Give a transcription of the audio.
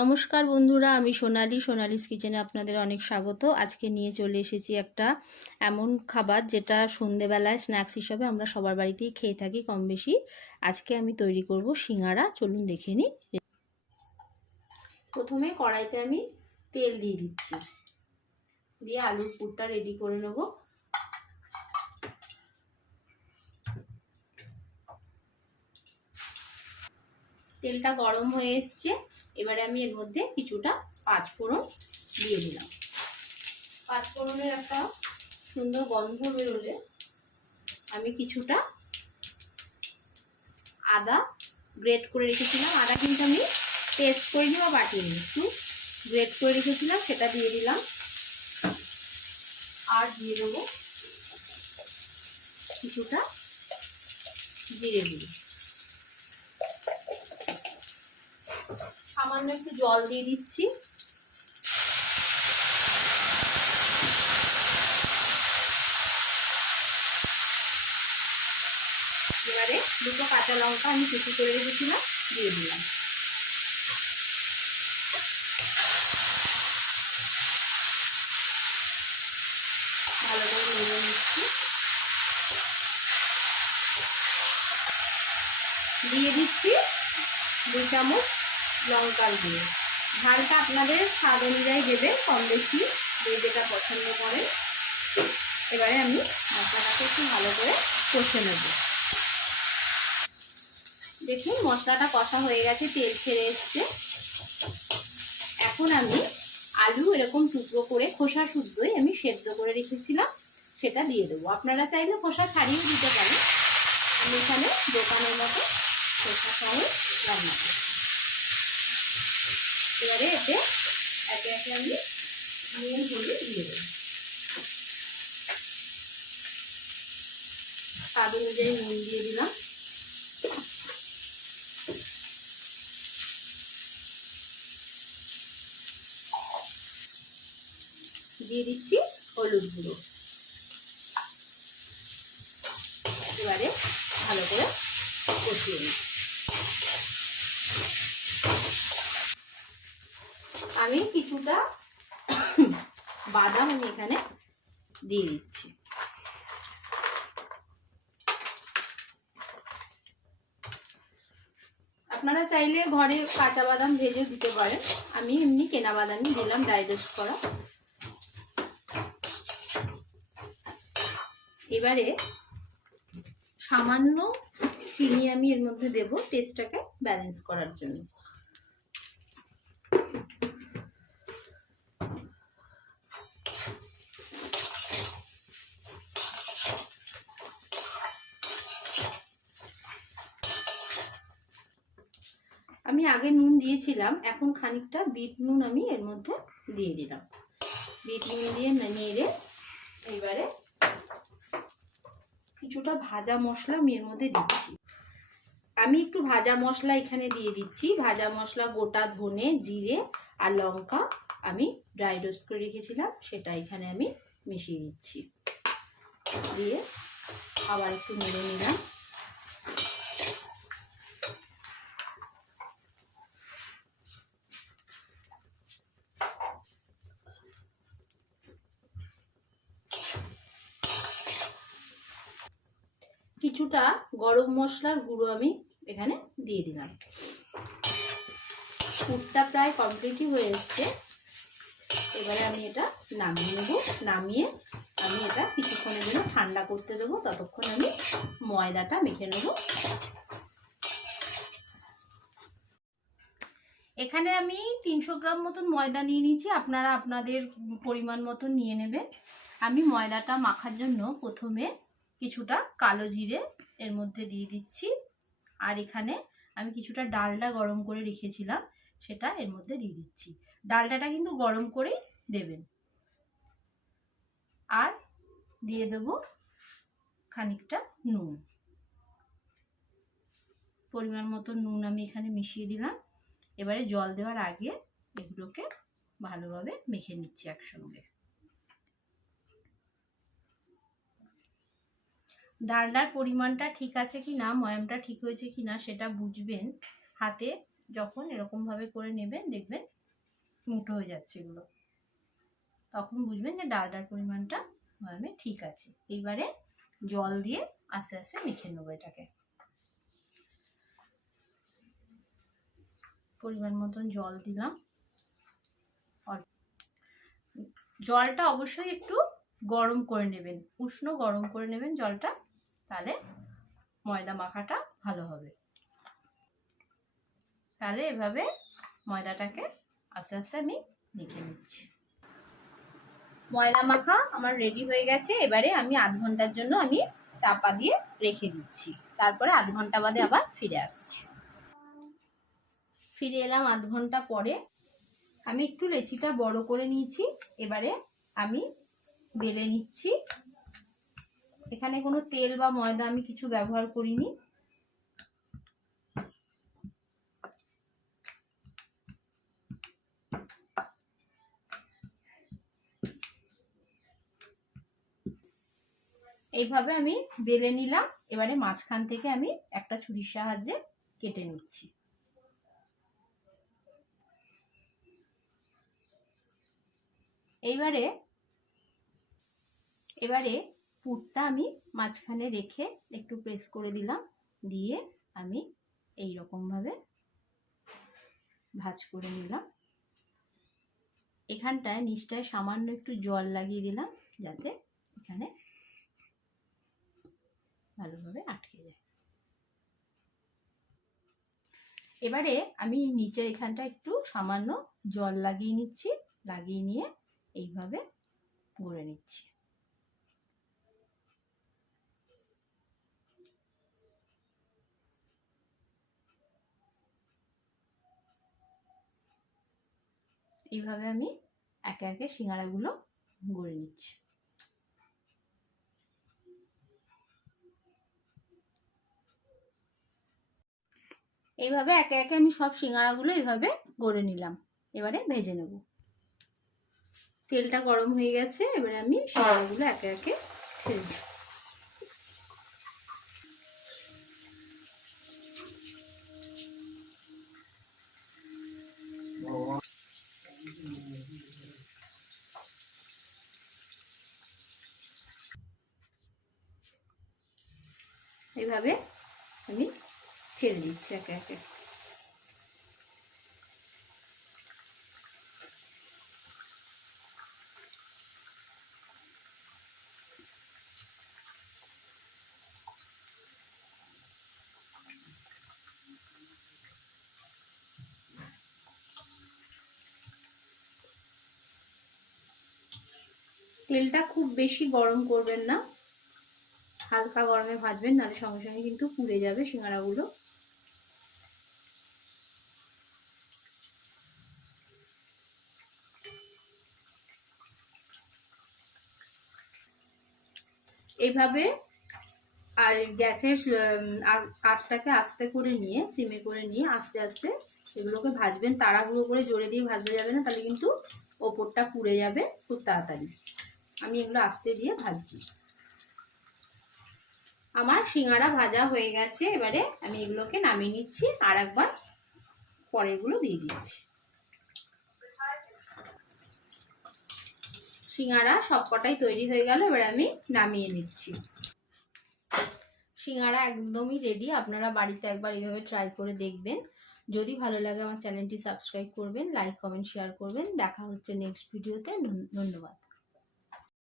নমস্কার বন্ধুরা, আমি সোনালিস কিচেনে আপনাদের অনেক স্বাগত। আজকে নিয়ে চলে এসেছি একটা এমন খাবার যেটা সন্ধেবেলায় স্ন্যাক্স হিসাবে আমরা সবার বাড়িতেই খেয়ে থাকি কম বেশি। আজকে আমি তৈরি করব সিঙ্গারা। চলুন দেখে নিই। প্রথমে কড়াইতে আমি তেল দিয়ে দিচ্ছি, দিয়ে আলুর পুরটা রেডি করে নেব। তেলটা গরম হয়ে এসছে, এবারে আমি এর মধ্যে কিছুটা পাঁচফোড়ন দিয়ে দিলাম। পাঁচফোড়নের একটা সুন্দর গন্ধ বেরোলে আমি কিছুটা আদা গ্রেট করে রেখেছিলাম, আদা কিন্তু আমি পেস্ট করিনি বা বাটিনি, একটু গ্রেট করে রেখেছিলাম, সেটা দিয়ে দিলাম। আর দিয়ে দেবো কিছুটা জিরে গুঁড়ো, সামান্য একটু জল দিয়ে দিচ্ছি। এবারে দুটো কাঁচা লঙ্কা আমি কুচি করে রেখেছিলাম দিয়ে দিলাম। ভালো করে নেড়ে নিচ্ছি। দিয়ে দিচ্ছি 2 চামচ লঙ্কার গুঁড়ো। ঝালটা আপনাদের স্বাদ অনুযায়ী দেবেন, কম বেশি যে যেটা পছন্দ করেন। এবারে আমি মশলাটাকে একটু ভালো করে কষে নেব। দেখুন মশলাটা কষা হয়ে গেছে, তেল ছেড়ে এসছে। এখন আমি আলু এরকম টুকরো করে খোসা শুদ্ধই আমি সেদ্ধ করে রেখেছিলাম, সেটা দিয়ে দেবো। আপনারা চাইলে খোসা ছাড়িয়েও দিতে পারেন। আমি এখানে দোকানের মতো খোসা সহ রান্না করি। এবারে এতে একে একে আমি নুন হলুদ দিয়ে দেবো, স্বাদ অনুযায়ী নুন দিয়ে দিলাম। দিয়ে দিচ্ছি হলুদ গুঁড়ো। এবারে ভালো করে কষিয়ে নিই। আমি কিছুটা বাদাম আমি এখানে দিয়ে দিচ্ছি। আপনারা চাইলে ঘরে কাঁচা বাদাম ভেজেও দিতে পারেন, আমি এমনি কেনা বাদামই দিলাম, ড্রাই রোস্ট করা। এবারে সামান্য চিনি আমি এর মধ্যে দেব টেস্টটাকে ব্যালেন্স করার জন্য। আমি আগে নুন দিয়েছিলাম, এখন খানিকটা বিট নুন আমি এর মধ্যে দিয়ে দিলাম। বিট নুন দিয়ে নেড়ে এবারে কিছুটা ভাজা মশলা আমি এর মধ্যে দিচ্ছি। আমি একটু ভাজা মশলা এখানে দিয়ে দিচ্ছি। ভাজা মশলা গোটা ধনে, জিরে আর লঙ্কা আমি ড্রাই রোস্ট করে রেখেছিলাম, সেটা এখানে আমি মিশিয়ে দিচ্ছি। দিয়ে আবার একটু নেড়ে নিলাম। কিছুটা গরম মশলার গুঁড়ো আমি এখানে দিয়ে দিলাম। পুরটা প্রায় কমপ্লিটই হয়ে এসছে। এবারে আমি এটা নামিয়ে নেব। নামিয়ে আমি এটা কিছুক্ষণের জন্য ঠান্ডা করতে দেবো, ততক্ষণ আমি ময়দাটা মেখে নেব। এখানে আমি 300 গ্রাম মতন ময়দা নিয়ে নিয়েছি, আপনারা আপনাদের পরিমাণ মতন নিয়ে নেবেন। আমি ময়দাটা মাখার জন্য প্রথমে কিছুটা কালো জিরে এর মধ্যে দিয়ে দিচ্ছি, আর এখানে আমি কিছুটা ডালডা গরম করে রেখেছিলাম, সেটা এর মধ্যে দিয়ে দিচ্ছি। ডালডাটা কিন্তু গরম করেই দেবেন। আর দিয়ে দেব খানিকটা নুন, পরিমাণ মতো নুন আমি এখানে মিশিয়ে দিলাম। এবারে জল দেওয়ার আগে এগুলোকে ভালোভাবে মেখে নিচ্ছি একসঙ্গে। ডালডার পরিমাণটা ঠিক আছে কি না, ময়ামটা ঠিক হয়েছে কি না সেটা বুঝবেন হাতে যখন এরকমভাবে করে নেবেন দেখবেন মুঠো হয়ে যাচ্ছে এগুলো, তখন বুঝবেন যে ডালটার পরিমাণটা ঠিক আছে। এইবারে জল দিয়ে আস্তে আস্তে মেখে নেবো এটাকে। পরিমাণ মতন জল দিলাম। জলটা অবশ্যই একটু গরম করে নেবেন, উষ্ণ গরম করে নেবেন জলটা, তাহলে ময়দা মাখাটা ভালো হবে। তাহলে এভাবে ময়দাটাকে আস্তে আস্তে আমি মেখে নিচ্ছি। ময়দা মাখা আমার রেডি হয়ে গেছে। এবারে আমি আধ ঘন্টার জন্য আমি চাপা দিয়ে রেখে দিচ্ছি, তারপরে আধ ঘন্টা বাদে আবার ফিরে আসছি। ফিরে এলাম আধ ঘন্টা পরে। আমি একটু লেচিটা বড় করে নিয়েছি, এবারে আমি বেলে নিচ্ছি। এখানে কোনো তেল বা ময়দা আমি কিছু ব্যবহার করিনি। এইভাবে আমি বেলে নিলাম। এবারে মাঝখান থেকে আমি একটা ছুরির সাহায্যে কেটে নিচ্ছি। এবারে পুরটা আমি মাঝখানে রেখে একটু প্রেস করে দিলাম, দিয়ে আমি এই রকম ভাবে ভাঁজ করে নিলাম। এখানটায় নিচটায় সামান্য একটু জল লাগিয়ে দিলাম, যাতে এখানে ভালোভাবে আটকে যায়। এবারে আমি নিচের এখানটা একটু সামান্য জল লাগিয়ে নিচ্ছি, লাগিয়ে নিয়ে এইভাবে গড়ে নিচ্ছি। এইভাবে আমি একে একে সিঙ্গারাগুলো গড়ে নিচ্ছি। এইভাবে একে একে আমি সব সিঙ্গারাগুলো এইভাবে গড়ে নিলাম। এবারে ভেজে নেব। তেলটা গরম হয়ে গেছে, এবারে আমি সিঙ্গারাগুলো একে একে ছেড়ে দিই। এইভাবে আমি ছেড়ে দিচ্ছি একে একে। তেলটা খুব বেশি গরম করবেন না, হালকা গরমে ভাজবেন, নাহলে সঙ্গে সঙ্গে কিন্তু পুড়ে যাবে সিঙ্গারাগুলো। এইভাবে আর গ্যাসের আঁচটাকে আস্তে করে নিয়ে, সিমে করে নিয়ে আস্তে আস্তে এগুলোকে ভাজবেন। তাড়াহুড়ো করে জোরে দিয়ে ভাজতে যাবে না, তাহলে কিন্তু ওপরটা পুড়ে যাবে খুব তাড়াতাড়ি। আমি এগুলো আস্তে দিয়ে ভাজছি। আমার সিঙ্গারা ভাজা হয়ে গেছে, এবারে আমি এগুলোকে নামিয়ে নিচ্ছি, আর একবার পরেরগুলো দিয়ে দিচ্ছি। সিঙ্গারা সবকটাই তৈরি হয়ে গেল, এবারে আমি নামিয়ে নিচ্ছি। সিঙ্গারা একদমই রেডি। আপনারা বাড়িতে একবার এইভাবে ট্রাই করে দেখবেন। যদি ভালো লাগে আমার চ্যানেলটি সাবস্ক্রাইব করবেন, লাইক কমেন্ট শেয়ার করবেন। দেখা হচ্ছে নেক্সট ভিডিওতে। ধন্যবাদ।